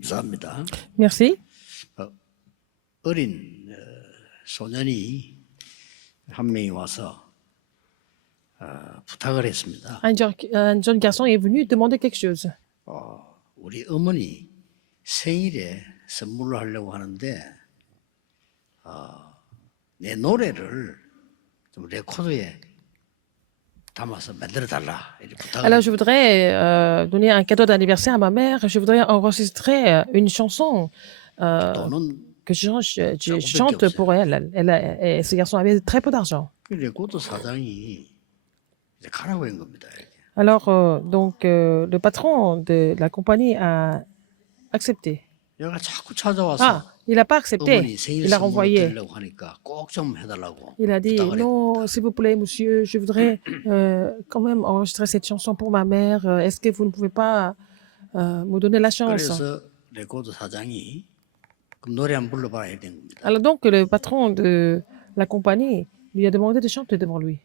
감사합니다. Merci. 어린 소년이 한 명이 와서 부탁을 했습니다. Un jeune garçon est venu demander quelque chose. 우리 어머니 생일에 선물로 하려고 하는데 내 노래를 좀 레코드에 담아서 만들어 달라 이렇게 부탁을 Alors, je voudrais donner un cadeau d'anniversaire à ma mère. Je voudrais enregistrer une chanson 또는 que je chante pour elle. Et ce garçon avait très peu d'argent. 그 레코드 사장이 이제 가라고 한 겁니다. 이렇게. Alors, le patron de la compagnie a accepté. 얘가 자꾸 찾아와서 Ah, il n'a pas accepté. 어머니 생일 Il a 선물로 renvoyé. 드리려고 하니까 꼭 좀 해달라고 Il a dit, 부탁을 non, 했습니다. s'il vous plaît, monsieur, je voudrais quand même enregistrer cette chanson pour ma mère. Est-ce que vous ne pouvez pas me donner la chance? 그래서 레코드 사장이 그럼 노래 한번 불러봐라 해야 된 겁니다. Alors donc, le patron de la compagnie lui a demandé de chanter devant lui.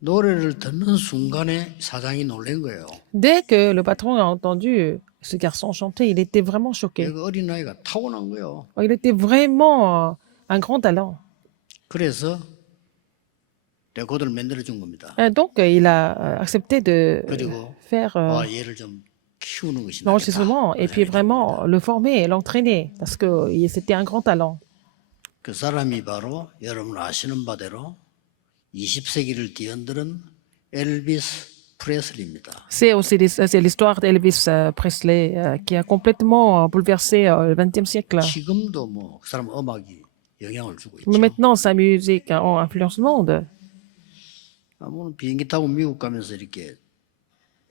노래를 듣는 순간에 사장이 놀란 거예요. Dès que le patron a entendu ce garçon chanter, il était vraiment choqué. 얘가 어린아이가 타고난 거예요. Il était vraiment un grand talent. 그래서 레코드를 만들어 준 겁니다. Donc, il a accepté de 그리고 faire 얘를 좀 키우는 것이 l'enregistrement et puis 나겠다. vraiment le former, l'entraîner, parce que c'était un grand talent. 그 사람이 바로 여러분 아시는 바대로 20세기를 뒤흔드는 엘비스 프레슬리입니다. C'est l'histoire d'Elvis Presley qui a complètement bouleversé le XXe siècle. 지금도 뭐 그 사람 음악이 영향을 주고 있죠. Mais maintenant, sa musique influence le monde. 오늘 비행기 타고 미국 가면서 이렇게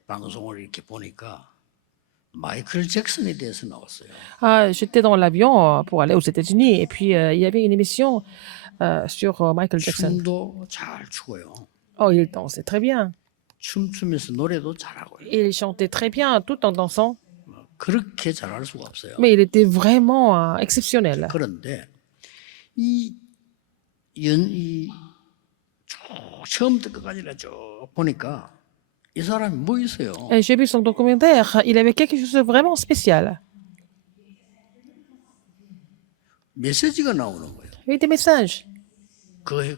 방송을 이렇게 보니까 마이클 잭슨에 대해서 나왔어요. Ah, j'étais dans l'avion pour aller aux États-Unis et puis il y avait une émission sur Michael Jackson. 춤도 잘 추고요. Oh, il dansait très bien. 춤추면서 노래도 잘하고요. Il chantait très bien tout en dansant, 그렇게 잘할 수가 없어요. mais il était vraiment exceptionnel. 그런데 이 처음부터 끝까지 쭉 보니까 이 사람이 뭐 있어요? Et j'ai vu son documentaire, il avait quelque chose de vraiment spécial. 메시지가 나오는 거예요. Il y avait des messages. 그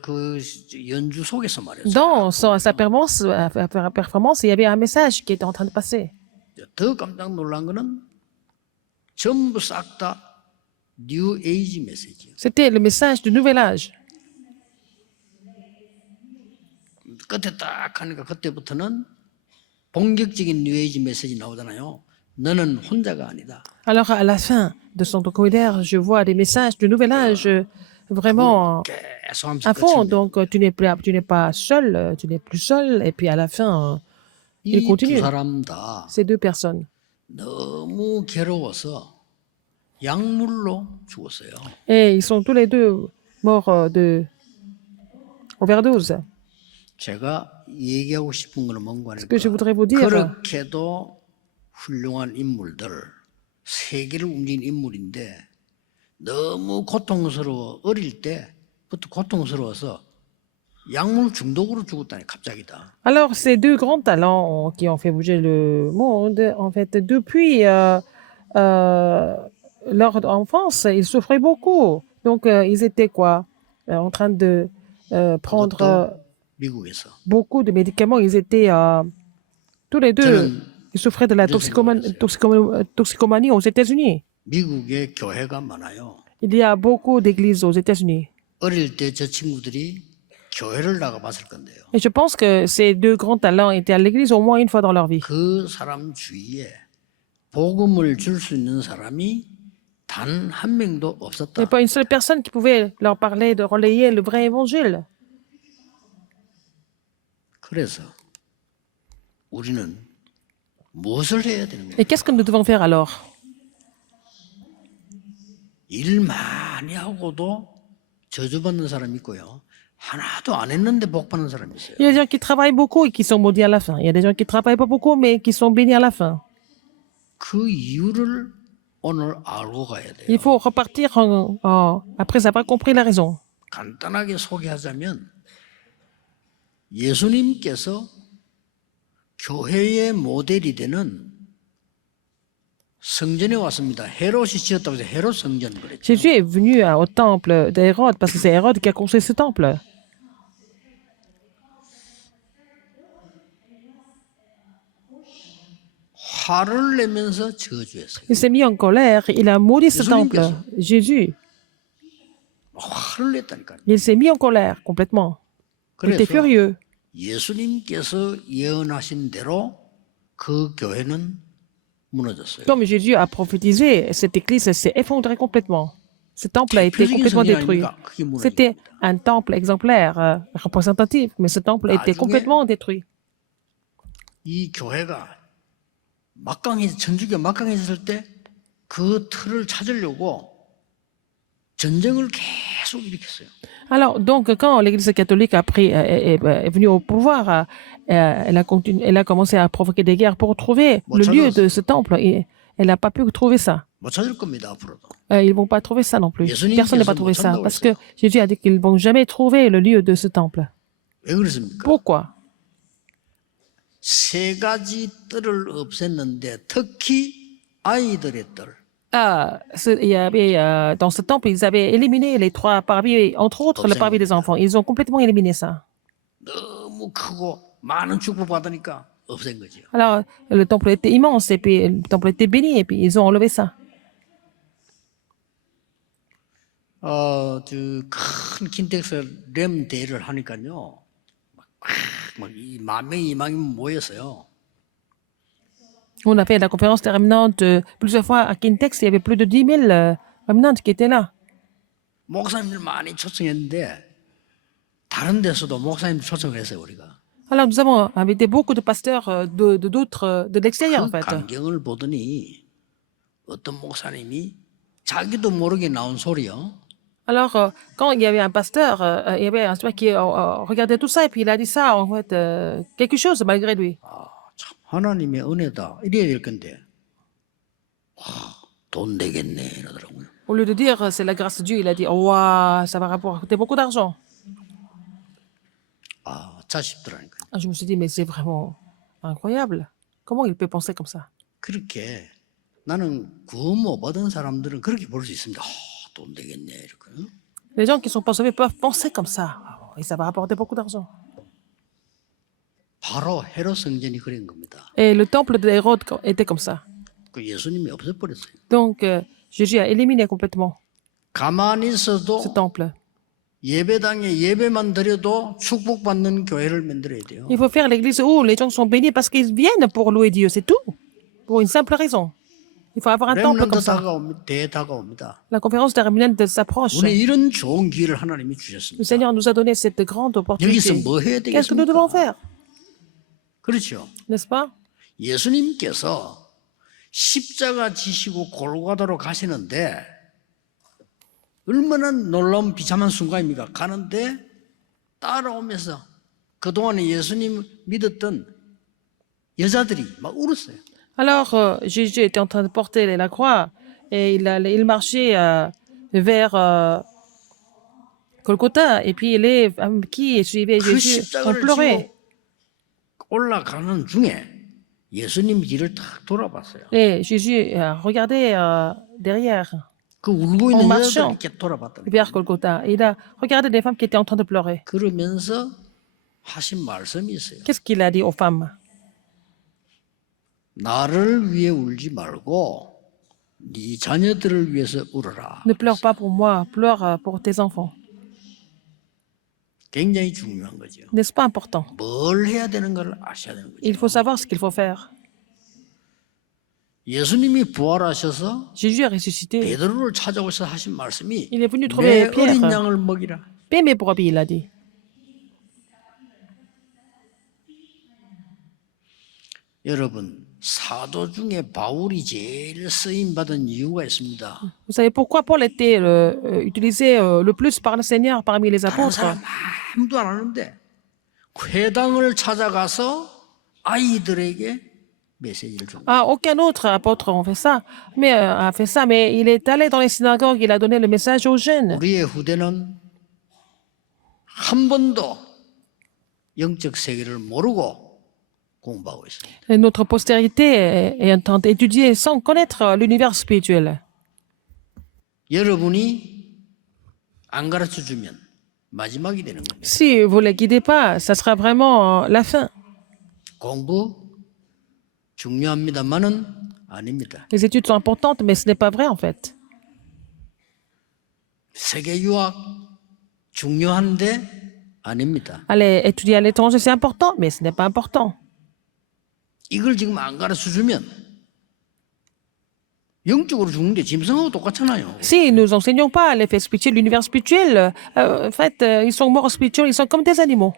연주 속에서 말이죠. Dans sa performance, il y avait un message qui était en train de passer. 더 깜짝 놀란 거는 전부 싹 다 뉴 에이지 메시지예요. C'était le message du nouvel âge. 끝에 딱 하니까 그때부터는 본격적인 뉴 에이지 메시지 나오잖아요. 너는 혼자가 아니다. Alors, à la fin de son documentaire, je vois des messages du nouvel âge vraiment 계속 하면서 à fond. 끝입니다. Donc, tu n'es pas seul, tu n'es plus seul. Et puis, à la fin, il 이 continue. 두 사람 다 Ces deux personnes. 너무 괴로워서 약물로 죽었어요. Et ils sont tous les deux morts de overdose. 제가 얘기하고 싶은 거는 뭔가 Ce que je voudrais vous dire, 그렇게도 훌륭한 인물들, 세계를 움직인 인물인데 너무 고통스러워 어릴 때부터 고통스러워서 약물 중독으로 죽었다니 갑자기다. alors ces deux grands talents qui ont fait bouger le monde, en fait, depuis leur enfance, ils souffraient beaucoup. Donc, ils étaient quoi? En train de prendre 미국에서 beaucoup de médicaments. Ils étaient tous les deux, 저는 ils souffraient de la toxicomanie aux États-Unis. 미국에 교회가 많아요. Il y a beaucoup d'églises aux États-Unis. 어릴 때 저 친구들이 교회를 나가봤을 건데요. Et je pense que ces deux grands talents étaient à l'église au moins une fois dans leur vie. 그 사람 주위에 복음을 줄 수 있는 사람이 단 한 명도 Il n'y 없었다. a pas une seule personne qui pouvait leur parler de relayer le vrai évangile. 그래서 우리는 무엇을 해야 되는 거예요? Et qu'est-ce que nous devons faire alors? 일 많이 하고도 저주받는 사람이 있고요. 하나도 안 했는데 복 받는 사람이 있어요. Il y a des gens qui travaillent beaucoup et qui sont maudits à la fin. Il y a des gens qui travaillent pas beaucoup mais qui sont bénis à la fin. 그 이유를 오늘 알고 가야 돼요. Il faut repartir après avoir compris la raison. 간단하게 소개하자면 예수님께서 교회의 모델이 되는 성전에 왔습니다. 헤롯이 지었다고 해서 헤롯 성전 그랬죠. Jésus est venu au temple d'Hérode parce que c'est Hérode qui a construit ce temple. 화를 내면서 저주했어요. Il s'est mis en colère, il a maudit ce Jésus temple. l'impression. Jésus, 화를 냈다니까요. il s'est mis en colère complètement. Il était 그래서 furieux. 예수님께서 예언하신 대로 그 교회는 무너졌어요. Comme Jésus a prophétisé, cette église s'est effondrée complètement. Ce temple a été 대표적인 complètement 성전 détruit. 아닙니까? 그게 무너진 C'était 겁니다. un temple exemplaire, représentatif, mais ce temple a été 나중에 complètement détruit. 이 교회가 천주교 막강해졌을 때 그 틀을 찾으려고 전쟁을 계속 일으켰어요. Alors, donc, quand l'Église catholique est venue au pouvoir, elle a commencé à provoquer des guerres pour trouver Bon, le ça lieu doit- de ce temple. Et elle n'a pas pu trouver ça. 못 찾을 겁니다 앞으로도. Ils vont pas trouver ça non plus. 예수님께서 Personne ne va 못 trouver ça. 찾는다고 Parce que 했어요. Jésus a dit qu'ils vont jamais trouver le lieu de ce temple. 왜 그렇습니까? Pourquoi? 세 가지 뜰을 없앴는데 특히 아이들의 뜰. Il y avait, dans ce temple, ils avaient éliminé les 3 parvis, entre autres le parvis des enfants. Ils ont complètement éliminé ça. 너무 크고 많은 축복 받으니까 없앤 거죠. Alors, le temple était immense et puis le temple était béni et puis ils ont enlevé ça. 큰 킨텍스 램 대회를 하니까요. 막이 10,000명, 20,000명 모였어요. On a fait la conférence des remnantes plusieurs fois à Kintex. Il y avait plus de 10 000 remnantes qui étaient là. 목사님들 많이 초청했는데 다른 데서도 목사님 초청을 했어요 우리가. Alors, nous avons invité beaucoup de pasteurs de l'extérieur, en 그 fait. 광경을 보더니 어떤 목사님이 자기도 모르게 나온 소리요. Alors, quand il y avait un pasteur, il y avait un pasteur qui regardait tout ça et puis il a dit ça, en fait, quelque chose malgré lui. 참 하나님의 은혜다 이래야 될 건데 돈 되겠네 이러더라고요. Au lieu de dire c'est la grâce de Dieu, il a dit oh, wow, ça va rapporter beaucoup d'argent. 자 싶더라니까요. Je me suis dit mais c'est vraiment incroyable. Comment il peut penser comme ça? 그렇게 나는 구원 못 받은 사람들은 그렇게 볼 수 있습니다. 돈 되겠네 이렇게. Les gens qui sont pas sauvés peuvent penser comme ça. Et ça va rapporter beaucoup d'argent. 바로 헤롯 성전이 그런 겁니다. Et le temple d'Hérode était comme ça. 그 예수님이 없애버렸어요. Donc, Jésus a éliminé complètement 가만히 ce 있어도 temple. 예배당에 예배만 드려도 축복받는 교회를 만들어야 돼요. Il faut faire l'église où les gens sont bénis parce qu'ils viennent pour louer Dieu, c'est tout. Pour une simple raison. Il faut avoir un temple comme ça. 다가옵니다. La conférence des remnantes s'approche. 우리 이런 좋은 기회를 하나님이 Le 주셨습니다. Seigneur nous a donné cette grande 여기서 opportunité. 뭐 해야 Qu'est-ce que nous devons 되겠습니까? faire? 그렇죠. N'est-ce pas? 예수님께서 십자가 지시고 골고다로 가시는데 얼마나 놀라운 비참한 순간입니까? 가는데 따라오면서 그동안에 예수님 믿었던 여자들이 막 울었어요. Alors, Jésus était en train de porter la croix et il marchait vers Golgotha. Et puis les femmes qui suivaient 그 Jésus ont 십자가를 pleuré. 지고 올라가는 중에 예수님 뒤를 탁 돌아봤어요. Et Jésus a regardé derrière, 그 울고 En 있는 marchant. 여자들 이렇게 돌아봤더니 vers Golgotha. Et il a regardé des femmes qui étaient en train de pleurer. 그러면서 하신 말씀이 있어요. Qu'est-ce qu'il a dit aux femmes? 나를 위해 울지 말고 네 자녀들을 위해서 울어라. Ne pleure pas pour moi, pleure pour tes enfants. 굉장히 중요한 거죠. N'est-ce pas important? 뭘 해야 되는 걸 아셔야 되는 거죠. Il faut savoir ce qu'il faut faire. 예수님이 부활하셔서 Jésus a ressuscité. 베드로를 찾아오셔서 하신 말씀이 Il est venu 내 trouver 어린 Pierre. 양을 먹이라. Paix mes brebis, il a dit. 여러분 사도 중에 바울이 제일 쓰임 받은 이유가 있습니다. Vous savez pourquoi Paul était utilisé le plus par le Seigneur parmi les 다른 apôtres? 사람 아무도 안 하는데 회당을 찾아가서 아이들에게 메시지를 준 거예요. Ah, aucun autre apôtre a fait ça, mais il est allé dans les synagogues, il a donné le message aux jeunes. 우리의 후대는 한 번도 영적 세계를 모르고 공부하고 있습니다. Et notre postérité est en train d'étudier sans connaître l'univers spirituel. 여러분이 안 가르쳐 주면 마지막이 되는 겁니다. Si vous ne les guidez pas, ça sera vraiment la fin. 공부 중요합니다만은 아닙니다. Les études sont importantes, mais ce n'est pas vrai en fait. 세계 유학 중요한데 아닙니다. Aller étudier à l'étranger, c'est important, mais ce n'est pas important. 이걸 지금 안 가르쳐 주면 영적으로 죽는데 짐승하고 똑같잖아요. Si nous enseignons pas l'effet spirituel, l'univers spirituel, en fait, ils sont morts spirituels, ils sont comme des animaux.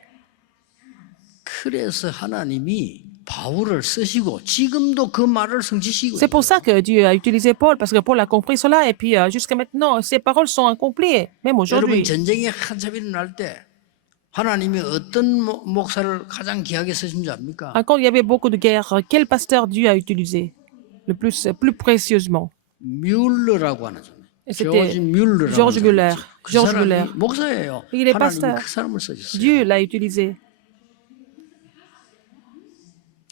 그래서 하나님이 바울을 쓰시고 지금도 그 말을 성취시고 C'est pour ça que Dieu a utilisé Paul, parce que Paul a compris cela, et puis jusqu'à maintenant, ces paroles sont accomplies, même 여러분 aujourd'hui. 전쟁이 한참 일어날 때 하나님이 어떤 목사를 가장 귀하게 쓰신 줄 압니까? Quand il y avait beaucoup de guerres, quel pasteur Dieu a utilisé le plus précieusement? 뮬러라고 하는 사람. C'était 조지 뮬러라고 George 하는 Muller. 사람. 그 George 사람이 Muller. 목사예요. Il est 하나님이 pasteur. 그 사람을 써주셨어요. Dieu l'a utilisé.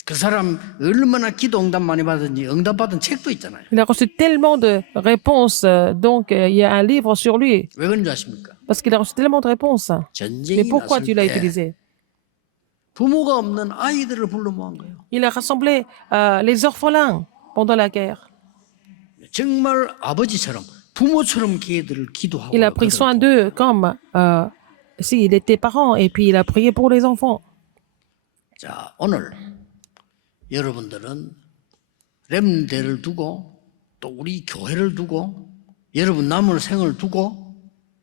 그 사람 얼마나 기도 응답 많이 받은지 응답받은 책도 있잖아요. Il a reçu tellement de réponses, donc il y a un livre sur lui, 왜 그런지 아십니까? parce qu'il a reçu tellement de réponses. Mais 전쟁이 pourquoi 났을 Dieu l'a 때 utilisé? 부모가 없는 아이들을 불러 모은 거예요. Il a rassemblé les orphelins pendant la guerre. 정말 아버지처럼 부모처럼 걔들을 기도하고 Il a pris soin d'eux comme s'il était parent, et puis il a prié pour les enfants. 자, 오늘 여러분들은 렘대를 두고 또 우리 교회를 두고 여러분 남은 생을 두고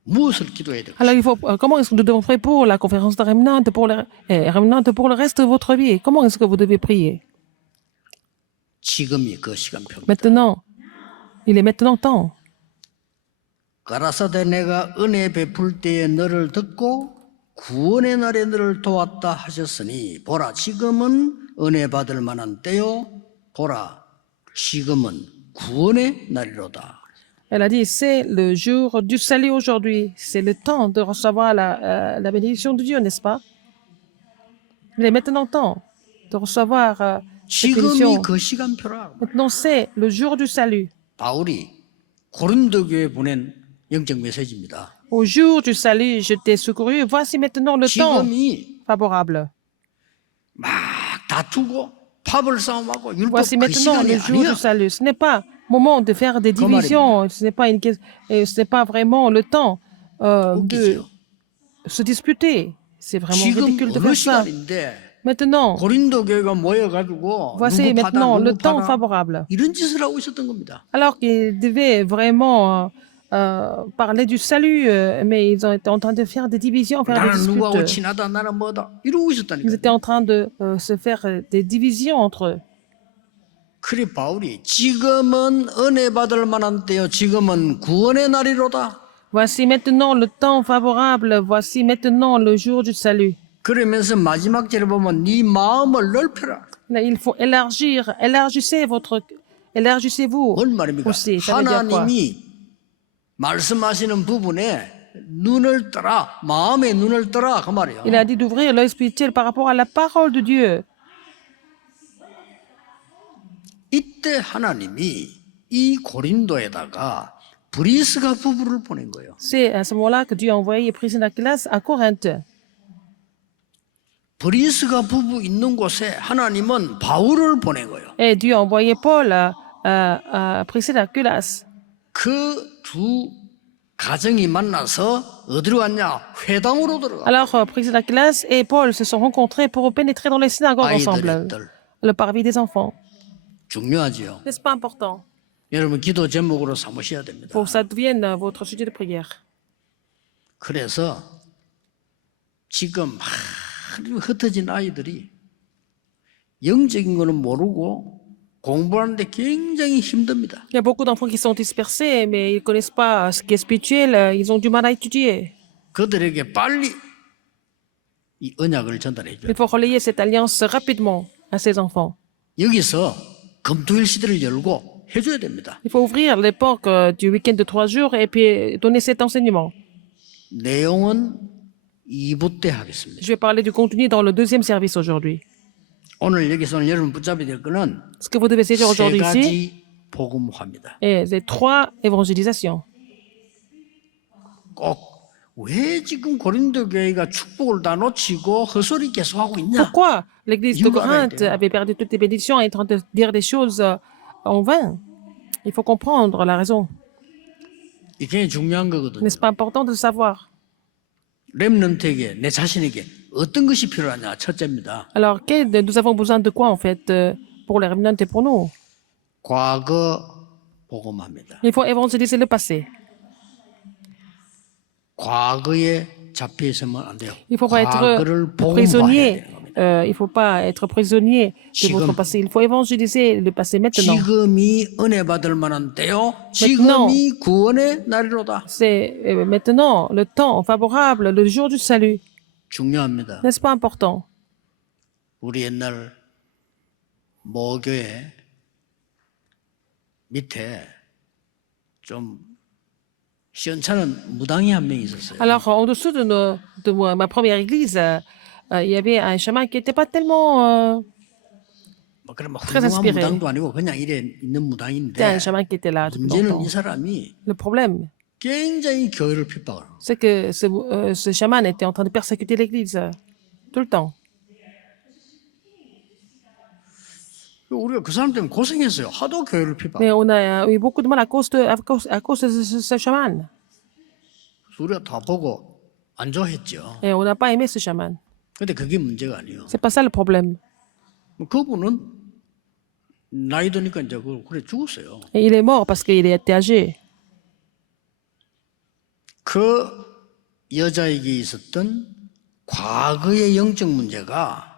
무엇을 기도해야 될까? Alors, comment est-ce que nous devons prier pour la conférence de Remnant, pour le reste de votre vie? Comment est-ce que vous devez prier? 지금이 그 시간표입니다. Maintenant, il est maintenant temps. 가라사대 내가 은혜 베풀 때에 너를 듣고 구원의 날에 너를 도왔다 하셨으니 보라 지금은 은혜 받을 만한 때요 보라 지금은 구원의 날이로다. Elle a dit, c'est le jour du salut aujourd'hui. C'est le temps de recevoir la bénédiction de Dieu, n'est-ce pas? Il est maintenant temps de recevoir cette 지금이 bénédiction. 그 시간표라. Maintenant, c'est le jour du salut. 바울이 고린도 교회에 보낸 영적 메시지입니다. Au jour du salut, je t'ai secouru. Voici maintenant le temps 지금이 favorable. 막 다투고 파벌 싸움하고 율법 Voici 그 maintenant 시간이 le jour 아니야. du salut. Ce n'est pas moment de faire des divisions. Ce n'est pas vraiment le temps de 웃기죠. se disputer. C'est vraiment 지금 ridicule de 어느 faire ça. 시간인데 Maintenant, 고린도 교회가 모여가지고 voici 누구 받아 maintenant le 누구 temps 받아 favorable. 이런 짓을 하고 있었던 겁니다. Alors qu'ils devaient vraiment parler du salut, mais ils ont été en train de faire des divisions, faire des 나는 누구하고 disputes. 친하다 나는 뭐다 이러고 Ils 있었다니까. étaient en train de se faire des divisions entre eux. 그래 바울이 지금은 은혜 받을 만한 때요 지금은 구원의 날이로다. Voici maintenant le temps favorable, voici maintenant le jour du salut. 그러면서 마지막 절에 보면 네 마음을 넓혀라. Là, il faut élargir, élargissez-vous 뭔 말입니까? aussi. Ça veut dire quoi? 하나님이 말씀하시는 부분에 눈을 떠라 마음의 눈을 떠라 그 말이에요. Il a dit d'ouvrir l'œil spirituel par rapport à la parole de Dieu. 이때 하나님이 이 고린도에다가 브리스가 부부를 보낸 거예요. C'est à ce moment-là que Dieu a envoyé Priscilla Aquila à Corinthe. 브리스가 부부 있는 곳에 하나님은 바울을 보낸 거예요. Et Dieu a envoyé Paul à Priscilla Aquila. 그 두 가정이 만나서 어디로 왔냐? 회당으로 들어가. Alors, Priscilla Aquila et Paul se sont rencontrés pour pénétrer dans les synagogues ensemble. 아이들의 딸 Le parvis des enfants. 중요하지요. N'est-ce pas important? 여러분 기도 제목으로 삼으셔야 됩니다. Pour que ça devienne votre sujet de prière. 그래서 지금 흩어진 아이들이 영적인 거는 모르고 공부하는데 굉장히 힘듭니다. Il y a beaucoup d'enfants qui sont dispersés, mais ils ne connaissent pas ce qui est spirituel. Ils ont du mal à étudier. 그들에게 빨리 이 언약을 전달해 줘요. Il faut relayer cette alliance rapidement à ces enfants. 여기서 금토일 시대를 열고 해줘야 됩니다. Il faut ouvrir l'époque du week-end de 3 jours et puis donner cet enseignement. 내용은 2부 때 하겠습니다. Je vais parler du contenu dans le deuxième service aujourd'hui. 오늘 여기서 오늘 여러분 붙잡아야 될 거는 Ce que vous devez saisir 세 aujourd'hui ici 가지 복음화입니다. est les 3 évangélisations. 꼭 왜 지금 고린도 교회가 축복을 다 놓치고 헛소리 계속하고 있냐? Pourquoi l'église de 이유가 알아야 Corinthe 돼요. avait perdu toutes les bénédictions et est en train de dire des choses en vain? Il faut comprendre la raison. 이게 굉장히 중요한 거거든요. N'est-ce pas important de le savoir? 렘넌트에게 내 자신에게 어떤 것이 필요하냐? 첫째입니다. Alors, nous avons besoin de quoi en fait pour les remnants et pour nous? 과거 복음합니다. Il faut évangéliser le passé. 과거에 잡혀 있으면 안 돼요. Il ne faut pas être 과거를 복음화해야 prisonnier. 되는 겁니다. Il ne faut pas être prisonnier de votre passé. Il faut évangéliser le passé maintenant. 지금이 은혜 받을 만한 때요. 지금이 구원의 날이로다. C'est maintenant le temps favorable, le jour du salut. 중요합니다. N'est-ce pas important? 우리 옛날 모교회 밑에 좀 시원찮은 무당이 한 명 있었어요. Alors, en dessous de ma première église, il y avait un chemin qui n'était pas tellement... 뭐 그런 막 très 훌륭한 inspiré. 무당도 아니고 그냥 이래 있는 C'était 무당인데 un chemin qui était là depuis 문제는 longtemps. 이 사람이 Le problème, 굉장히 교회를 핍박을 하고 c'est que ce chaman était en train de persécuter l'église tout le temps. 우리가 그 사람 때문에 고생했어요. 하도 교회를 핍박. Mais on a eu beaucoup de mal à cause de ce chaman. 우리가 다 보고 안 좋아했죠. Et on n'a pas aimé ce chaman. 근데 그게 문제가 아니에요. C'est pas ça le problème. 그분은 나이 드니까 이제 그래 죽었어요. Et il est mort parce qu'il était âgé. 그 여자에게 있었던 과거의 영적 문제가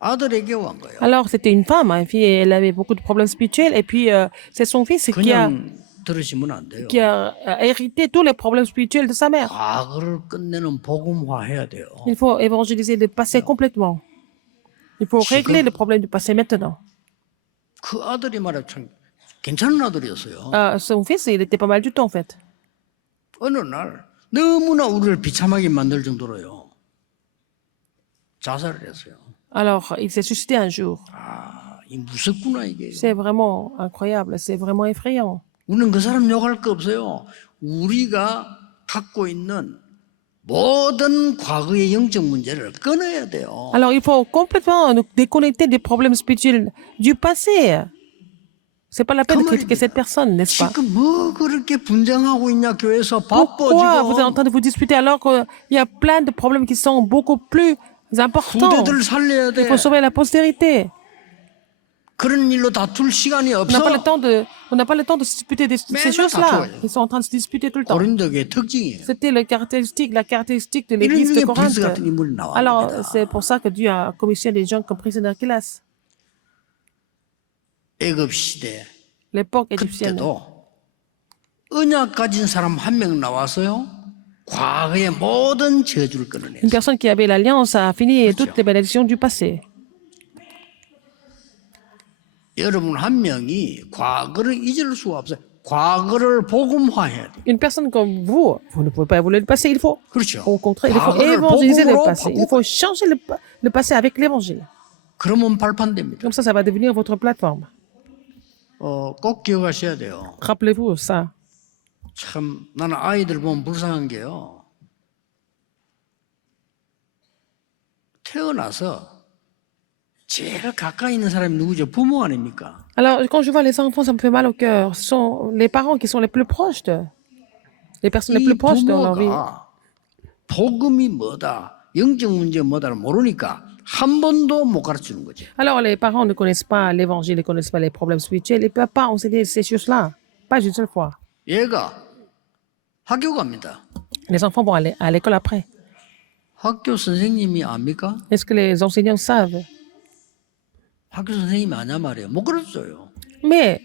아들에게 온 거예요. Alors, c'était une femme, une fille, elle avait beaucoup de problèmes spirituels. Et puis, c'est son fils 그냥 들으시면 안 돼요. qui a hérité tous les problèmes spirituels de sa mère. 과거를 끝내는 복음화해야 돼요. Il faut évangéliser le passé complètement. Il faut régler le problème du passé maintenant. 그 아들이 말이야 참 괜찮은 아들이었어요. Son fils, il était pas mal du tout, en fait. 어느 날 너무나 우리를 비참하게 만들 정도로요. 자살을 했어요. Alors, il s'est suicidé un jour. 아, 이 무섭구나 이게. C'est vraiment incroyable, c'est vraiment effrayant. 우리는 그 사람 욕할 거 없어요. 우리가 갖고 있는 모든 과거의 영적 문제를 끊어야 돼요. Alors, il faut complètement nous déconnecter des problèmes spirituels du passé. C'est pas la peine de critiquer cette personne, n'est-ce pas? 지금 뭐 그렇게 분쟁하고 있냐 교회에서 바빠 Pourquoi vous êtes en 지금. train de vous disputer alors qu'il y a plein de problèmes qui sont beaucoup plus importants? 후대들을 살려야 돼. Il faut sauver la postérité. 그런 일로 다툴 시간이 On n'a pas le 없어. temps on n'a pas le temps de se disputer de ces Mais choses-là. non, Ils sont en train de se disputer tout le temps. 고린도교의 특징이에요. C'était la caractéristique de 이런 l'église de 중에 Corinthe. 불스 같은 인물이 나와야 Alors, 됩니다. c'est pour ça que Dieu a commissionné des gens comme prisonniers d'Aquilas. 애굽 시대 L'époque égyptienne. 그때도 언약 가진 사람 한 명 나와서요. 과거의 모든 저주를 Une 끊어냈어요. personne qui avait l'alliance a fini toutes les malédictions du passé. 여러분 한 명이 과거를 잊을 수가 없어요. 과거를 복음화해야 돼요. Une personne comme vous ne pouvez pas évoluer le passé. Il faut, 그렇죠. au contraire, il faut 과거를 évangéliser le 복음으로 passé. Il 바꾸고 faut changer le passé avec l'évangile. 그러면 발판됩니다. Comme ça va devenir votre plateforme. 꼭 기억하셔야 돼요. Rappelez-vous ça. 참 나는 아이들 보면 불쌍한 게요. 태어나서 제일 가까이 있는 사람이 누구죠? 부모 아닙니까? Alors, quand je vois les enfants, ça me fait mal au cœur. Ce sont les parents qui sont les plus proches les personnes les 이 plus proches de leur vie. 부모가 복음이 뭐다, 영적 문제 뭐다를 모르니까 한 번도 못 가르치는 거지. Alors, les parents ne connaissent pas l'évangile, ne connaissent pas les problèmes spirituels. Ils ne peuvent pas enseigner ces choses-là. Pas une seule fois. 얘가 학교 갑니다. Les enfants vont aller à l'école après. 학교 선생님이 압니까? Est-ce que les enseignants savent? 학교 선생님이 아냐 말이에요. 못 가르쳐요. Mais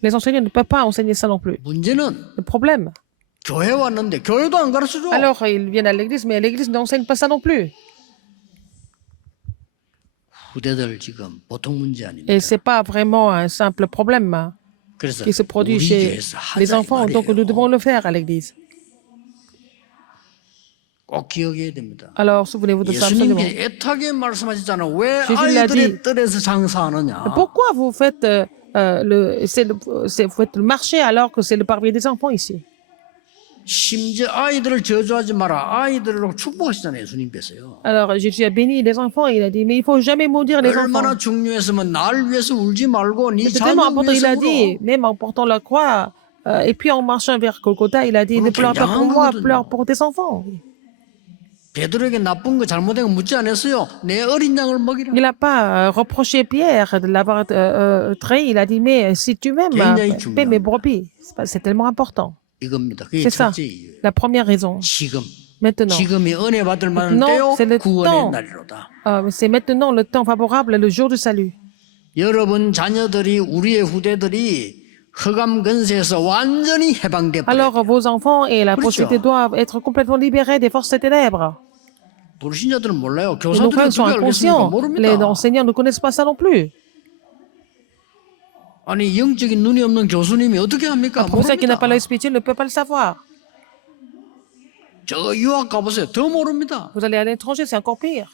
les enseignants ne peuvent pas enseigner ça non plus. 문제는 Le problème. 교회 왔는데 교회도 안 가르쳐줘. Alors, ils viennent à l'église, mais l'église n'enseigne pas ça non plus. 후대들 지금 보통 문제 아닙니까? Et c'est pas vraiment un simple problème 그래서 qui se produit 우리 chez 교회에서 les 하자 이 enfants, donc nous 말이에요. devons le faire à l'église. 꼭 기억해야 됩니다. Alors, souvenez-vous de ça absolument. 예수님이 애타게 말씀하셨잖아요. 왜 Jésus l'a dit. 아이들의 뜰에서 장사하느냐? Pourquoi vous faites, vous faites le marché alors que c'est le parvis des enfants ici? 심지어 아이들을 저주하지 마라. 아이들을 축복하시잖아요. 예수님께서요. Alors, Jésus a béni les enfants. Il a dit, mais il faut jamais maudire les enfants. 얼마나 중요했으면 날 위해서 울지 말고 네 C'est tellement 자녀 important. Il 위해서 a 울어. dit, même en portant la croix, et puis en marchant vers Golgotha, il a dit, ne pleure pas pour moi, pleure pour tes enfants. 베드로에게 나쁜 거 잘못된 거 묻지 않았어요. 내 어린 양을 먹이라. Il n'a pas reproché Pierre de l'avoir trahi. Il a dit, mais si tu m'aimes, paie mes brebis. C'est tellement important. 이겁니다. 그게 C'est ça, 첫째 이유예요. la première raison. 지금. Maintenant, 지금이 은혜 받을 만한 maintenant, 때요. c'est le 구원의 temps. 날이로다. C'est maintenant le temps favorable, le jour du salut. 여러분 자녀들이 우리의 후대들이 흑암 근세에서 완전히 해방돼 버려요. Alors, vos enfants et la 그렇죠. postérité doivent être complètement libérés des forces des ténèbres. 불신자들은 몰라요. Et nos 교사들은 frères sont 그게 알겠습니까? inconscients. Les 모릅니다. enseignants ne connaissent pas ça non plus. 아니 영적인 눈이 없는 교수님이 어떻게 합니까? Un professeur qui n'a pas 모릅니다. l'œil spirituel ne peut pas le savoir. 저 유학 가보세요. 더 모릅니다. Vous allez à l'étranger, c'est encore pire.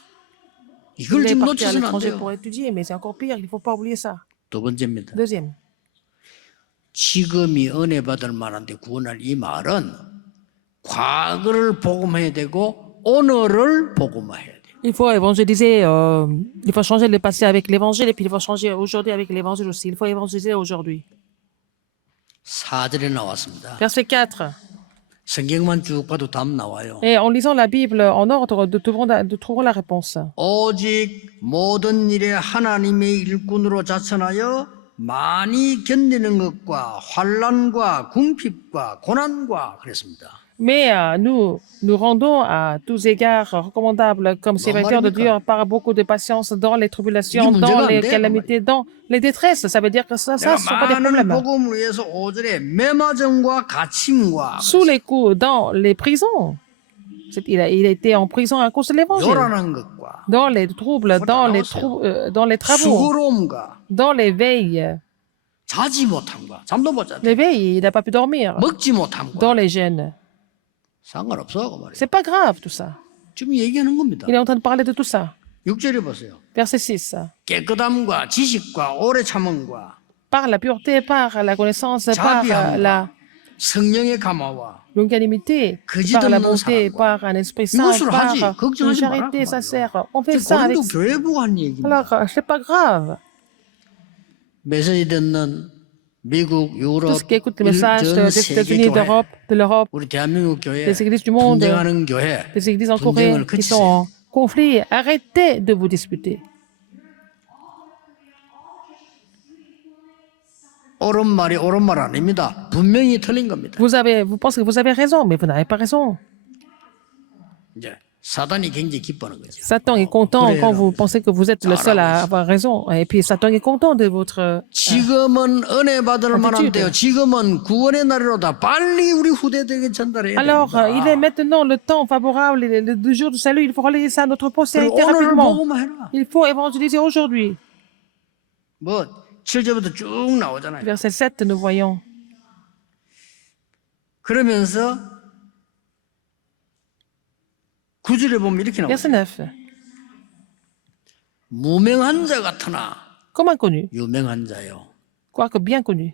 Vous 이걸 allez 지금 partir à 놓쳐서는 안 l'étranger 돼요. pour étudier, mais c'est encore pire. Il ne faut pas oublier ça. 두 번째입니다. Deuxième, 지금이 은혜 받을 만한데 구원할 이 말은 과거를 복음해야 되고 오늘을 복음해야 돼요. il faut évangéliser, il faut changer le passé avec l'évangile et puis il faut changer aujourd'hui avec l'évangile aussi. Il faut évangéliser aujourd'hui. 4절에 나왔습니다. Verset 4. 성경만 쭉 봐도 답 나와요. Et en lisant la Bible en ordre, nous trouverons la réponse. 오직 모든 일에 하나님의 일꾼으로 자천하여 많이 견디는 것과 환난과 궁핍과 고난과 그랬습니다. Mais nous rendons à tous égards recommandables comme serviteurs de Dieu par beaucoup de patience dans les tribulations, dans les calamités, dans les détresses. Ça veut dire que ça, ce ne sont pas des 많은 problèmes. 복음을 위해서 5절에 매마정과 갇힘과 Sous les coups, dans les prisons. Il a été en prison à cause de l'évangile. 요란한 것과 Dans les troubles, dans les travaux, 수고로움과 dans les veilles. 자지 못함과 잠도 못 잤다. Les veilles, il n'a pas pu dormir. 먹지 못함과 Dans les gènes. 상관없어 그 말이에요. C'est pas grave tout ça. 지금 얘기하는 겁니다. Il est en train de parler de tout ça. 6절에 보세요. Verset 6. 깨끗함과 지식과 오래 참음과 Par la pureté, par la connaissance, par la 성령의 감화와 longanimité, par la bonté, par un esprit saint, 이것을 par 하지. une 걱정하지 마라, charité 그 sincère. On fait 지금 ça avec. 고린도 교회 보고 한 얘기입니다. Alors, c'est pas grave. 메시지 듣는 미국, Tous 유럽, ceux qui écoutent le message 전 des 세계 États-Unis, 교회, de l'Europe, 우리 대한민국 교회, des églises du monde, 분쟁하는 교회, des églises en Corée 분쟁을 qui sont en 그치세요. conflit, arrêtez de vous disputer. 옳은 말이 옳은 말 아닙니다. 분명히 틀린 겁니다. Vous pensez que vous avez raison, mais vous n'avez pas raison. 이제 사단이 굉장히 기뻐하는 거죠. Satan est content 그래요. quand vous pensez que vous êtes le seul à avoir raison. Et puis Satan est content de votre... 지금은 은혜 받을 만한 attitude. 때요. 지금은 구원의 날이로다. 빨리 우리 후대들에게 전달해야 Alors, 됩니다. il est maintenant le temps favorable, le jour du salut. Il faut relayer ça à notre 그리고 postérité 오늘을 rapidement. 보고만 해라. Il faut évangéliser aujourd'hui. 뭐 7절부터 쭉 나오잖아요. Verset 7, nous voyons. 그러면서 9절에 보면 이렇게 나와요. Verset 9. 무명한 자 같으나 Comme inconnu, 유명한 자요. quoique bien connu.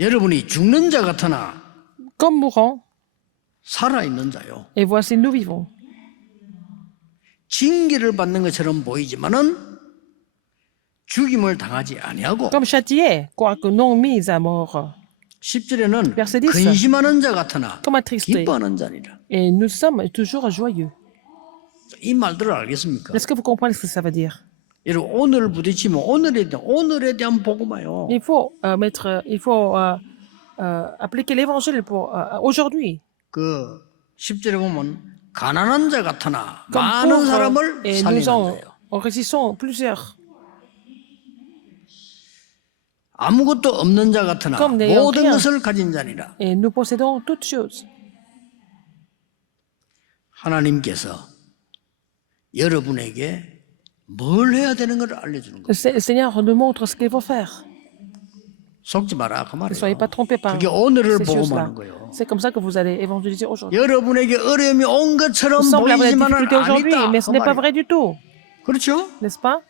여러분이 죽는 자 같으나 Comme mourant, 살아있는 자요. et voici nous vivons. 징계를 받는 것처럼 보이지만은 죽임을 당하지 아니하고 Comme châtié, quoique non mis à mort. 10절에는 Verset 10. 근심하는 자 같으나 Comme attristé. 기뻐하는 자니라. Et nous sommes toujours joyeux. 이 말들을 알겠습니까? Est-ce que vous comprenez ce que ça veut dire? 여러분 오늘을 부딪히면 오늘에 대한 복음이요. Il faut appliquer l'évangile pour aujourd'hui. 그 10절에 보면 가난한 자 같으나 Comme 많은 pauvres, 사람을 et 살리는 nous 자예요. en résistons plusieurs. 아무것도 없는 자 같으나 Comme n'ayant 모든 rien. 것을 가진 자니라. Et nous possédons toutes choses. 하나님께서 여러분에게 뭘 해야 되는 걸 알려주는 거예요. Le Seigneur nous montre ce qu'il faut faire. 속지 마라 그 Ne soyez 말이에요. pas trompés par 그게 오늘을 ces choses-là. 복음하는 거예요. C'est comme ça que vous allez évangéliser aujourd'hui. 여러분에게 어려움이 온 Il 것처럼 semble avoir des 보이지만은 difficultés aujourd'hui, 아니다 mais 그 ce n'est pas 말이에요. vrai du tout, 그렇죠? n'est-ce pas?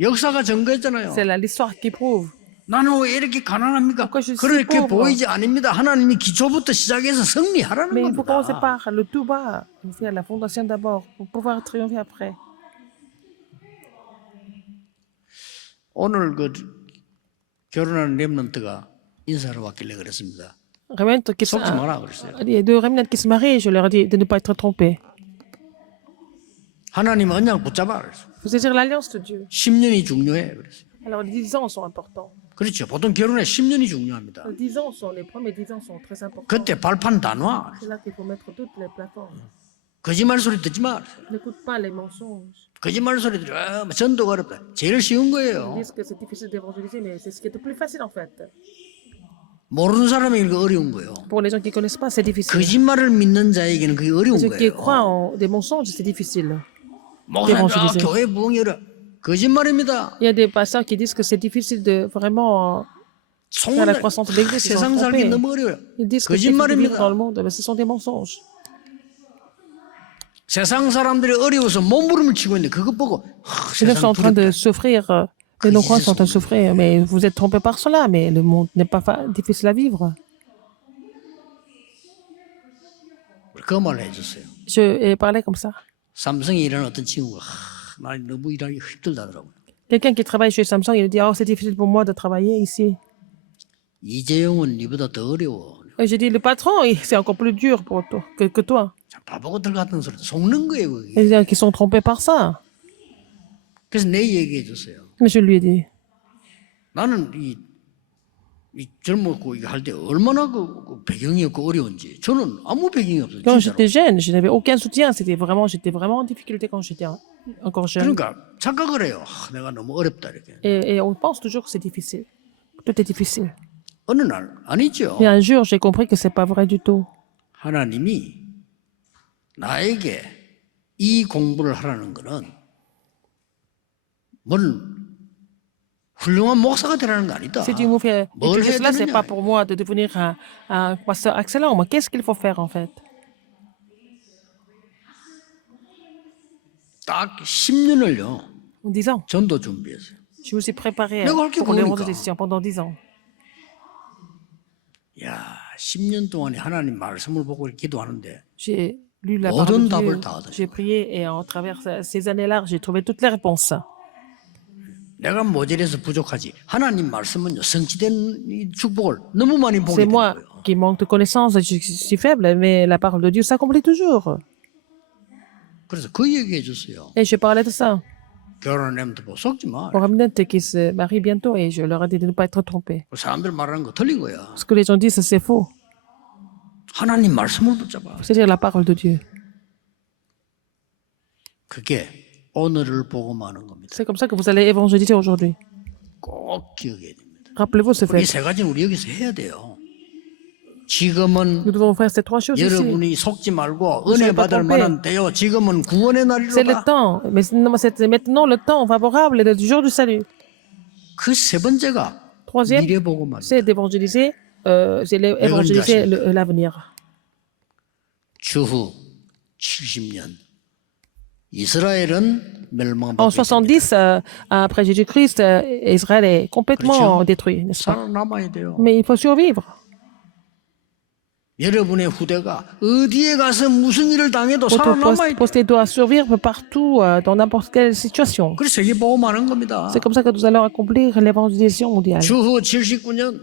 역사가 증거했잖아요. C'est l'histoire qui prouve. 나는 왜 이렇게 가난합니까? pourquoi je suis 그렇게 pauvre? 보이지 않습니다. 하나님이 기초부터 시작해서 승리하라는 Mais il faut commencer 겁니다. par le tout bas. Il faut faire la fondation d'abord pour pouvoir triompher après. 오늘 그 결혼하는 렘넌트가 인사를 왔길래 그랬습니다. Remnant qui se- 속지 마라 그랬어요. Il y a deux remnants qui se marient, je leur ai dit de ne pas être trompés. 하나님 언약 붙잡아 그랬어요. Faut saisir l'alliance de Dieu. 10년이 중요해 그랬어요. Alors les 10 ans sont importants. 그렇죠. 보통 결혼에 10년이 중요합니다. Les 10 ans sont, les premiers 10 ans sont très importants. 그때 발판 다 놔. C'est là qu'il faut mettre toutes les plateformes. 거짓말 소리 듣지 마. N'écoute pas les mensonges. 거짓말 소리 들어. 전도가 어렵다. 제일 쉬운 Ils 거예요. disent que c'est difficile d'évangéliser, mais c'est ce qui est le plus facile en fait. 모르는 사람에게 이거 어려운 거예요. Pour les gens qui ne connaissent pas, c'est difficile. 거짓말을 믿는 자에게는 그게 어려운 Ceux qui 거예요. croient en des mensonges, c'est difficile. 목사님, évangéliser. 교회 부흥이 어려. 거짓말입니다. Il y a des pasteurs qui disent que c'est difficile de vraiment faire la croissance de l'église. Ils sont 세상 살기 trompés. 너무 어려워요. Ils disent que c'est difficile de vivre 거짓말입니다. dans le monde, mais ce sont des mensonges. 세상 사람들이 어려워서 몸부림을 치고 있는데 그것 보고 Les gens sont 세상 en train de 두렵다. souffrir, les non-croyants sont en train de souffrir, mais vous êtes trompés par cela, mais le monde n'est pas difficile à vivre. 그 말을 해줬어요. Je ai parlé comme ça. 삼성에 일하는 어떤 친구가 나 너무 일하기 힘들다더라고요. Quelqu'un qui travaille chez Samsung, il dit, oh, c'est difficile pour moi de travailler ici. 이재용은 니보다 더 어려워. Et j'ai dit, le patron, c'est encore plus dur pour toi, que toi. 참 바보들 같은 소리 속는 거예요 그게. Et ils sont trompés par ça. 그래서 내 얘기해 줬어요. Mais je lui ai dit, 나는 이 젊었고 이거 할 때 얼마나 그 배경이 없고 어려운지 저는 아무 배경이 없어요. quand 진짜로. j'étais jeune, je n'avais aucun soutien. J'étais vraiment en difficulté quand j'étais encore jeune. 그러니까 착각을 해요. 내가 너무 어렵다 이렇게. Et on pense toujours que c'est difficile. Tout est difficile. 어느 날 아니죠. Mais un jour, j'ai compris que c'est pas vrai du tout. 하나님이 나에게 이 공부를 하라는 거는 뭘 훌륭한 목사가 되라는 거 아니다. Si Dieu me fait 뭘 étudier 해야 cela, c'est 되느냐. pas pour moi de devenir un pasteur excellent. Mais qu'est-ce qu'il faut faire en fait? 딱 10년을요. 10 ans. 전도 준비했어요. Je me suis préparé Mais regarde pour que l'évangélisation pendant 10 ans. 야, 10년 동안에 하나님 말씀을 보고 기도하는데 J'ai lu la 모든 parole de 답을 Dieu. 다 얻었어요. J'ai prié et en travers ces années-là, j'ai trouvé toutes les réponses. 내가 모자라서 부족하지. 하나님 말씀은요. 성취된 이 축복을 너무 많이 보게 C'est 되는 moi 거예요. qui manque de connaissances, je suis faible, mais la parole de Dieu s'accomplit toujours. 그래서 그 얘기해 줬어요. Et je parlais de ça 결혼한 애한테 뭐 속지 마. aux remnants qui se marient bientôt et je leur ai dit de ne pas être trompés. 사람들 말하는 거 틀린 거야. Ce que les gens disent, c'est faux. 하나님 말씀을 붙잡아. C'est-à-dire la parole de Dieu. 그게 오늘을 보고만 하는 겁니다. C'est comme ça que vous allez évangéliser aujourd'hui. 꼭 기억해야 됩니다. Rappelez-vous ce 이 fait. 세 가지는 우리 여기서 해야 돼요. 지금은 Nous devons faire ces trois choses ici. 여러분이 속지 말고 Ne 은혜 soyez pas 받을 trompés. 만한 때요. 지금은 구원의 C'est le 날이로다. temps, mais c'est maintenant le temps favorable du jour du salut. 그 세 번째가 Troisième, 미래 보고만. c'est d'évangéliser, évangéliser l'avenir. 주후 70년 이스라엘은 En 멸망받게 70, après Jésus-Christ, Israël est complètement 그렇죠. détruit, n'est-ce pas? 살아남아야 돼요. Mais il faut survivre. 여러분의 후대가 어디에 가서 무슨 일을 당해도 Votre 살아남아야 돼요. posté doit survivre partout, dans n'importe quelle situation. 그래서 세계 보고만 하는 겁니다. C'est comme ça que nous allons accomplir l'évangélisation mondiale. 주후 79년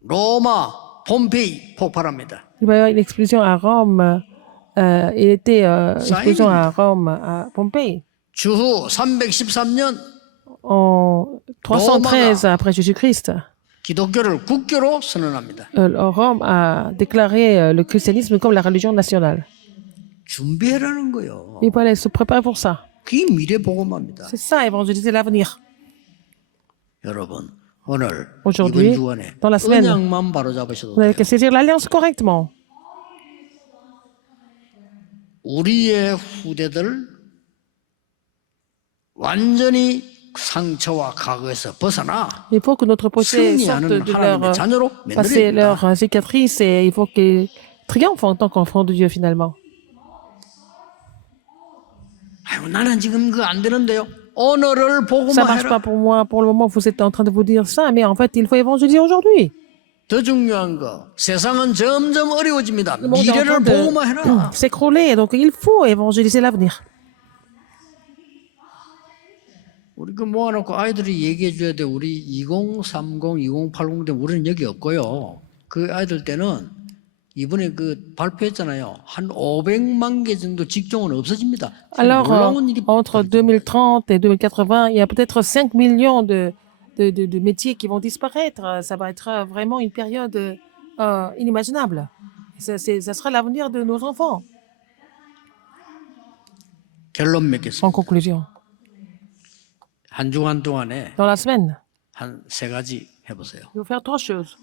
로마 폼페이 폭발합니다. Il va y avoir une explosion à Rome. Il était explosion à Rome, à Pompéi. 주후 313년 En 313 après Jésus-Christ, 기독교를 국교로 선언합니다. Rome a déclaré le christianisme comme la religion nationale. 준비해라는 거요. Il fallait se préparer pour ça. 그게 미래 보고만입니다. C'est ça, évangéliser l'avenir. 여러분 오늘 Aujourd'hui, 이번 주간에 dans la semaine, 언약만 바로잡으셔도 Vous n'avez 돼요. qu'à saisir l'alliance correctement. 우리의 후대들 완전히 상처와 과거에서 벗어나 Il faut que notre passé sorte 승리하는 de leur 하나님의 자녀로 passé, 만들어야 된다. leur cicatrice et il faut qu'ils triomphent en tant qu'enfants de Dieu finalement. 아이고, 나는 지금 그거 안 되는데요. 오늘을 보고만 Ça marche 해라. pas pour moi. Pour le moment, vous êtes en train de vous dire ça, mais en fait, il faut évangéliser aujourd'hui. 더 중요한 거, 세상은 점점 어려워집니다. Le monde est en train 미래를 보고만 de 해라. s'écrouler, donc il faut évangéliser l'avenir. 우리 그 모아놓고 아이들이 얘기해 줘야 돼. 우리 2030, 2080 때 우리는 여기 없고요. 그 아이들 때는 이번에 그 발표했잖아요. 한 500만 개 정도 직종은 없어집니다. Alors, 놀라운 일이 entre 2030 et 2080, il y a peut-être 5 millions de métiers qui vont disparaître. Ça va être vraiment une période inimaginable. Ça sera l'avenir de nos enfants. 결론 맺겠습니다. En conclusion, 한 주간 동안에 dans la semaine, 한 세 가지 해보세요. il faut faire 3 choses.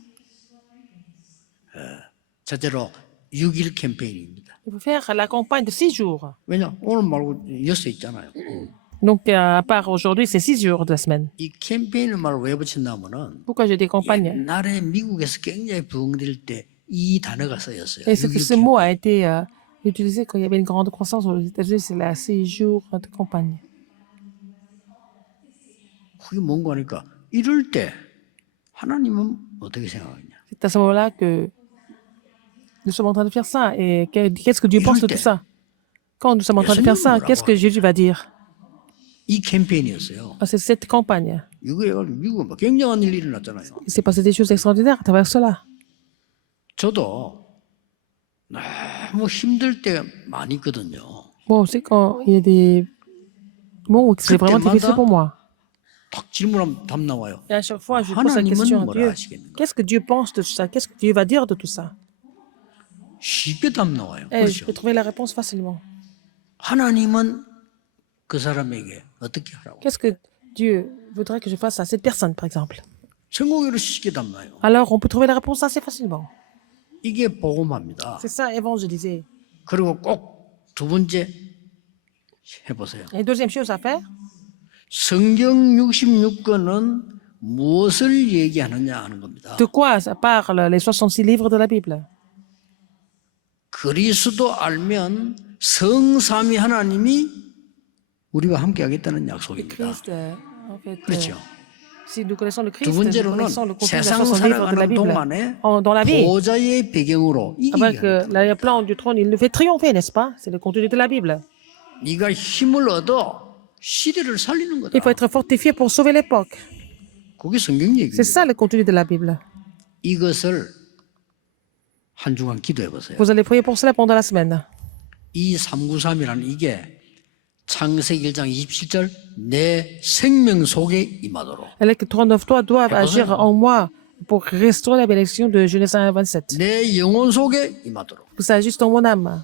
첫째로 6일 캠페인입니다. Il faut faire la campagne de 6 jours. 왜냐? 오늘 말고 6개 있잖아요. Donc, à part aujourd'hui, c'est 6 jours de la semaine. 이 캠페인을 말을 왜 붙였냐면은 Pourquoi j'ai des campagnes? 옛날에 미국에서 굉장히 부흥될 때 이 단어가 쓰였어요. Et c'est que ce mot a été utilisé quand il y avait une grande croissance aux États-Unis, c'est la 6 jours de campagne. 그게 뭔가 하니까 이럴 때 하나님은 어떻게 생각하냐? C'est à ce moment-là que nous sommes en train de faire ça. Et qu'est-ce que Dieu pense de tout ça? Quand nous sommes en train de faire ça, qu'est-ce que Jésus va dire? 이 캠페인이었어요. C'est cette campagne. 이거에 미국은 막 굉장한 일이 일어났잖아요. Il s'est passé des choses extraordinaires à travers cela. 저도 너무 힘들 때 많이 있거든요. Moi aussi, quand il y a des moments où c'est vraiment difficile pour moi. 딱 질문하면 답 나와요. Et à chaque fois, je pose la 하나님은 question à 뭐라 Dieu. 하시겠는가? Qu'est-ce que Dieu pense de tout ça? Qu'est-ce que Dieu va dire de tout ça? 쉽게 답 나와요. Et je 그렇죠? peux trouver la réponse facilement. 하나님은 그 사람에게 어떻게 하라고? Qu'est-ce que Dieu voudrait que je fasse à cette personne, par exemple? 성공으로 쉽게 답 나요. Alors, on peut trouver la réponse assez facilement. 이게 복음합니다. C'est ça, évangéliser. 그리고 꼭 두 번째 해보세요. Et deuxième chose à faire, 성경 66권은 무엇을 얘기하느냐 하는 겁니다. de quoi ça parle les 66 livres de la Bible? 그리스도 알면 성삼위 하나님이 우리와 함께 하겠다는 약속입니다. Christ, en fait, 그렇죠. si nous connaissons le 두 Christ, nous 번째로는 connaissons le contenu des 세상 66 livres de la 살아가는 Bible. 동안에 Dans la vie, 보좌의 배경으로 이기게 avec 합니다. le plan du trône, il nous fait triompher, n'est-ce pas? C'est le contenu de la Bible. 네가 힘을 얻어 시대를 살리는 거다. Il faut être fortifié pour sauver l'époque. 그게 성경 C'est 얘기입니다. ça le contenu de la Bible. 이것을 한 주간 기도해 보세요. Vous allez prier pour cela pendant la semaine. 이 393이라는 이게 창세기 1장 27절 내 생명 속에 임하도록 Et les 39 doivent agir en moi pour restaurer la bénédiction de Genèse 1, 27. 내 영혼 속에 임하도록 Que ça agisse dans mon âme.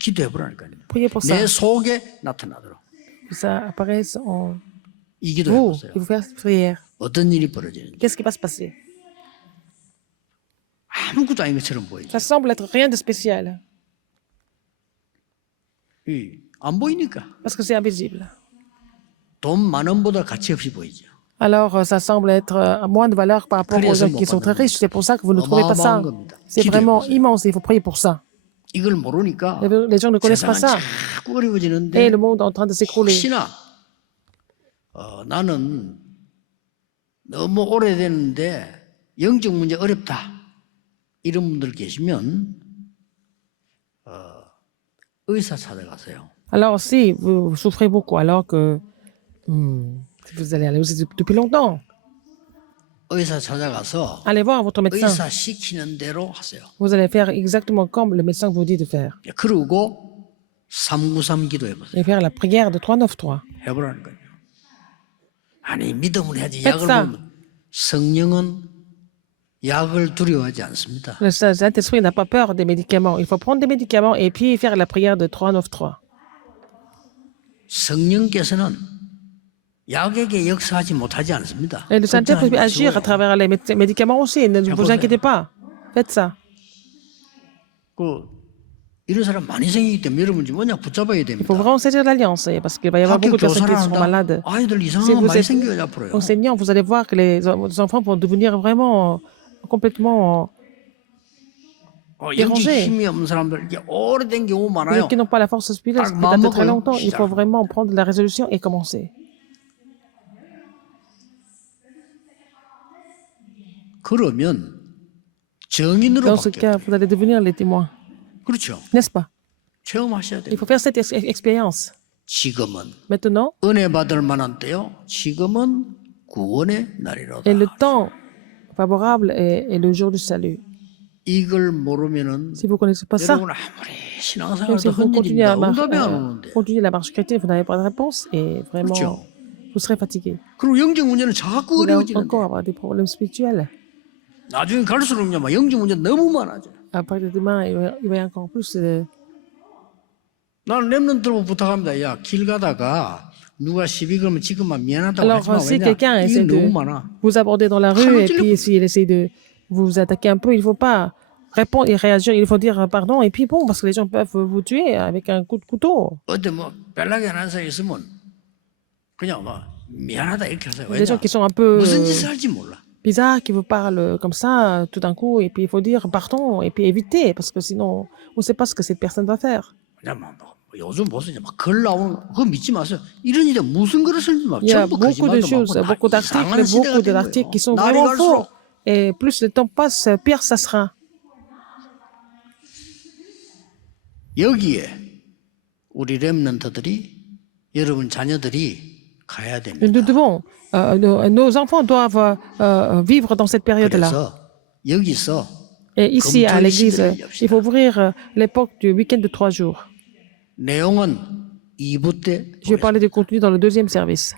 기도해 보라니까요. Priez pour ça. 내 속에 나타나도록 Que ça apparaisse en 이 기도해 vous. 보세요. Il faut faire prière. 어떤 일이 벌어지는지 Qu'est-ce qui va se passer? 아무것도 아닌 것처럼 보이죠. Ça semble être rien de spécial. 안 보이니까 Parce que c'est invisible. 돈 많음보다 가치 없이 보이죠. Alors, ça semble être moins de valeur par rapport aux gens qui sont très riches. C'est pour ça que vous ne trouvez pas ça. C'est vraiment immense. Il faut prier pour ça. 이걸 모르니까 Les gens ne connaissent pas 세상은 ça. 자꾸 Et 어려워지는데 le monde est en train de s'écrouler. 혹시나 나는 너무 오래됐는데 영적 문제 어렵다 이런 분들 계시면 의사 찾아가세요. Alors, si vous souffrez beaucoup, alors que vous allez aller depuis longtemps, 의사 찾아가서 allez voir votre médecin. 의사 시키는 대로 하세요. Vous allez faire exactement comme le médecin vous dit de faire. 그러고 393 기도해 보세요. Et faire la prière de 393. 해보라는 거예요. 아니 믿음을 해야지 Faites 약을 ça. 먹으면 성령은 약을 두려워하지 않습니다. Le Saint-Esprit n'a pas peur des médicaments. Il faut prendre des médicaments et puis faire la prière de 393. 성령께서는 약에게 역사하지 못하지 않습니다. Et le Saint-Esprit peut 걱정하지 agir à 마시고요. travers les médicaments aussi. Ne vous inquiétez pas. Faites ça. 그 이런 사람 많이 생기기 때문에 여러분 지금 언약 붙잡아야 Il faut 됩니다. vraiment saisir l'alliance parce qu'il va y avoir 학교 beaucoup de personnes qui seront 교사를 malades. 한다. 아이들 Si 이상한 거 vous 많이 êtes 생겨요 앞으로요. enseignant, vous allez voir que les enfants vont devenir vraiment complètement 영적 dérangés. 힘이 없는 사람들 이게 오래된 경우 Ceux 많아요. qui n'ont pas la force spirituelle, 딱 qui datent de très 마음먹어요. longtemps, il faut 시작. vraiment prendre la résolution et commencer. 그러면 정인으로 Dans ce 바뀌어요. cas, vous allez devenir les témoins, 그렇죠. n'est-ce pas? 체험하셔야 Il 돼요. faut faire cette expérience. 지금은 Maintenant 은혜 받을 만한 때요. 지금은 구원의 날이로다. est le temps favorable et le jour du salut. 이걸 모르면은 Si vous ne connaissez pas ça, 여러분 아무리 même 신앙생활도 si vous continuez 헌일입니다. 응답이 안 오는데. continuez la marche chrétienne, vous n'avez pas de réponse et vraiment, 그렇죠. vous serez fatigué. 그리고 영적 문제는 자꾸 Vous allez 어려워지는데 encore avoir des problèmes spirituels. 나중에 갈수록요, 막 영적 문제 너무 많아져. À partir de demain, il va y avoir encore plus. 나는 랩런트로 부탁합니다. 야, 길 가다가 누가 시비 걸면 지금만 미안하다고 Alors, 하지 마. si 왜냐? quelqu'un 이게 essaie 너무 de 많아. vous aborder dans la rue et puis s'il essaie de vous attaquer un peu, il ne faut pas répondre et réagir. Il faut dire pardon et puis bon, parce que les gens peuvent vous tuer avec un coup de couteau. 어때 뭐 벨라게 하는 사람이 있으면 그냥 막 미안하다 이렇게 하세요. Les gens 왜냐? qui sont un peu 무슨 짓을 할지 몰라. bizarres, qui vous parlent comme ça tout d'un coup, et puis il faut dire pardon et puis éviter, parce que sinon, on ne sait pas ce que cette personne va faire. 왜냐면 뭐 요즘 보세요. 막글 나오는 그거 믿지 마세요. 이런 일에 무슨 글을 쓰는지 막 Il y a 전부 beaucoup de 거짓말도 choses, 많고 beaucoup 다 d'articles, 이상한 시대가 beaucoup 된 d'articles 거예요. qui sont 날이 vraiment faux. 갈수록 Et plus le temps passe, pire ça sera. 여기에 우리 렘넌트들이 여러분 자녀들이 가야 됩니다. Nous devons, nos enfants doivent vivre dans cette période-là. 그래서 여기서 Et ici, à Comme l'église, toi, ici, il faut ouvrir l'époque du week-end de 3 jours. 내용은 2부 때 Je vais parler du contenu dans le deuxième service.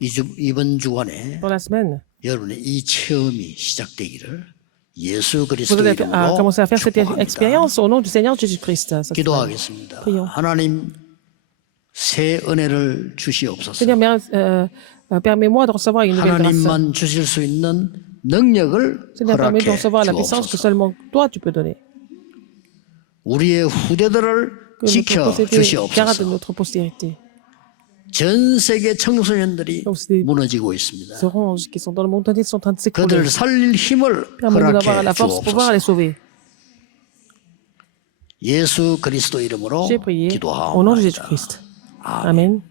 이번 주간에 Dans la semaine, 여러분의 이 체험이 시작되기를 예수 vous 그리스도 allez 이름으로 commencer à faire cette 축복합니다. expérience au nom du Seigneur Jésus-Christ. cette semaine. 기도하겠습니다. Prions. 하나님 새 은혜를 주시옵소서. Seigneur, permets-moi de recevoir une nouvelle grâce. 하나님만 주실 수 있는 능력을 Seigneur, permets de 허락해 recevoir la puissance que 주옵소서. seulement toi tu peux donner. 우리의 후대들을 Que notre 지켜 postérité garde 주시옵소서. notre postérité. 전 세계 청소년들이 Donc, c'est des 무너지고 있습니다. oranges qui sont dans le monde entier sont en train de s'écrouler. 그들 살릴 힘을 Permets-nous d'avoir 허락해 la force pour pouvoir 주옵소서. les sauver. 예수 그리스도 이름으로 J'ai prié au nom de 기도하옵나이다. Jésus-Christ. Amen.